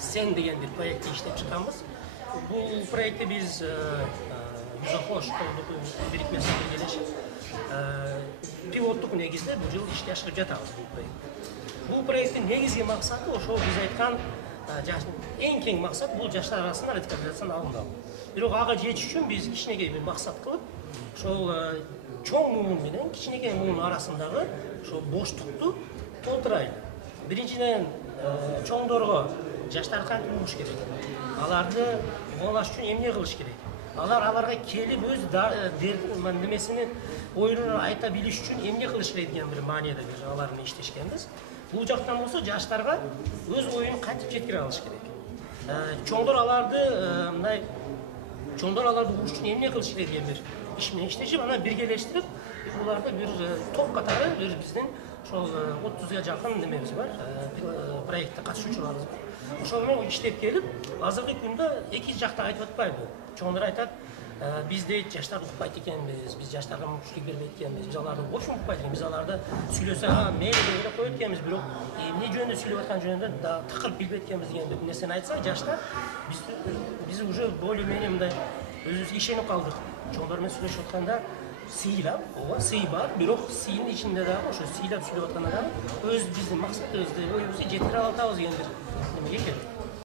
Sen деген bir проектті иштеп чыкканбыз. Бул проектти биз Музафош колдук бирикмеси биргелешип пилоттук негизде бул жыл ишке ашырып жатабыз бул проект. Бул проекттин негизги максаты ошол биз айткан эң кең максат бул жаштар арасында радикализацияны алдын алуу. Бирок ага жетиш үчүн биз кичинекей бир максат кылып, ошол чоң муун менен кичинекей муун арасындагы ошол боштукту толтурайлы. Биринчиден чоңдорго жаштар кантип угуш керек? Аларды колаш үчүн эмне кылыш керек? Аларга келип өз немесини оюнун айта билиш үчүн эмне кылыш керек деген бир мааниде бир аларны иштешкенбиз. Бул жактан болсо жаштарга өз оюнун кантип жеткире алыш керек? Чоңдор аларды угуш үчүн эмне кылыш керек деген бир иш менен иштешип, анан биргелештирип, буларды бир топ катары бир биздин ошол 30га жакын немебиз бар, проектке катышуучуларыбыз бар. Ошол менен иштеп келип, азыркы күндө эки жакта айтып атпайбы. Чоңдор айтат, биз дейт жаштар укпайт экенбиз, биз жаштарга мүмкүнчүлүк бербейт экенбиз, биз аларды ошо укпайт экенбиз, биз аларды сүйлөсө мейли деп коет экенбиз, бирок эмне жөнүндө сүйлөп аткан жөнүндө да тыкыр билбейт экенбиз деген нерсени айтса, жаштар биз уже более-менее мындай өзүбүзгө ишенип калдык. Чоңдор менен сүйлөшүп атканда сыйлап, ооба, сый бар, бирок сыйдын ичинде дагы ошо сыйлап сүйлөп атканда дагы өз биздин максат, өз оюбузду жеткире алабыз деген бир немеге келет.